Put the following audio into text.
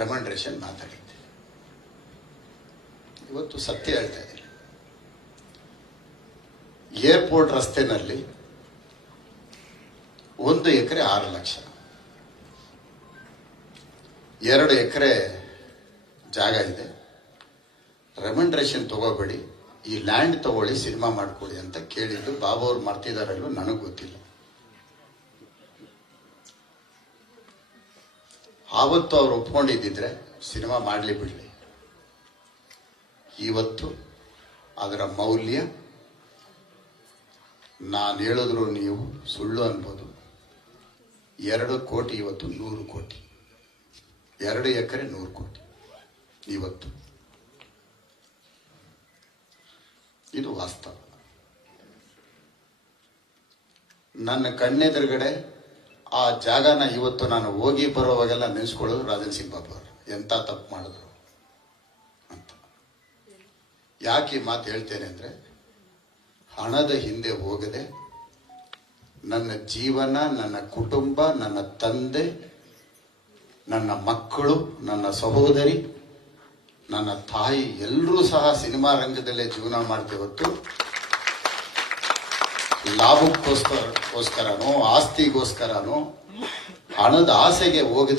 ರೆಮಂಡ್ರೇಷನ್ ಮಾತಾಡಿದ್ದೆ. ಇವತ್ತು ಸತ್ಯ ಹೇಳ್ತಾ ಇದ್ದೀನಿ. ಏರ್ಪೋರ್ಟ್ ರಸ್ತೆನಲ್ಲಿ 1 ಎಕರೆ 6 ಲಕ್ಷ, 2 ಎಕರೆ ಜಾಗ ಇದೆ. ರೆಮಂಡ್ರೇಷನ್ ತಗೋಬೇಡಿ, ಈ ಲ್ಯಾಂಡ್ ತಗೊಳ್ಳಿ, ಸಿನಿಮಾ ಮಾಡ್ಕೊಳ್ಳಿ ಅಂತ ಕೇಳಿದ್ದು ಬಾಬು ಅವ್ರು ಮಾಡ್ತಿದಾರಲ್ವ ನನಗೆ ಗೊತ್ತಿಲ್ಲ. ಆವತ್ತು ಅವ್ರು ಒಪ್ಕೊಂಡಿದ್ದಿದ್ರೆ ಸಿನಿಮಾ ಮಾಡಲಿ ಬಿಡಲಿ. ಇವತ್ತು ಅದರ ಮೌಲ್ಯ ನಾನು ಹೇಳಿದ್ರು ನೀವು ಸುಳ್ಳು ಅನ್ಬೋದು. 2 ಕೋಟಿ ಇವತ್ತು 100 ಕೋಟಿ, 2 ಎಕರೆ 100 ಕೋಟಿ ಇವತ್ತು. ಇದು ವಾಸ್ತವ. ನನ್ನ ಕಣ್ಣೆದುರುಗಡೆ ಆ ಜಾಗನ ಇವತ್ತು ನಾನು ಹೋಗಿ ಬರೋವಾಗೆಲ್ಲ ನೆನೆಸ್ಕೊಳ್ಳೋದು ರಾಜನ್ ಸಿಂಗ್ ಬಾಬು ಅವರು ಎಂತ ತಪ್ಪು ಮಾಡಿದ್ರು ಅಂತ. ಯಾಕೆ ಈ ಮಾತು ಹೇಳ್ತೇನೆ ಅಂದ್ರೆ, ಹಣದ ಹಿಂದೆ ಹೋಗದೆ ನನ್ನ ಜೀವನ, ನನ್ನ ಕುಟುಂಬ, ನನ್ನ ತಂದೆ, ನನ್ನ ಮಕ್ಕಳು, ನನ್ನ ಸಹೋದರಿ, ನನ್ನ ತಾಯಿ ಎಲ್ಲರೂ ಸಹ ಸಿನಿಮಾ ರಂಗದಲ್ಲೇ ಜೀವನ ಮಾಡ್ತೇವೆ ಹೊತ್ತು ಲಾಭಕ್ಕೋಸ್ಕರನೋ ಆಸ್ತಿಗೋಸ್ಕರನೋ ಹಣದ ಆಸೆಗೆ ಹೋಗದೆ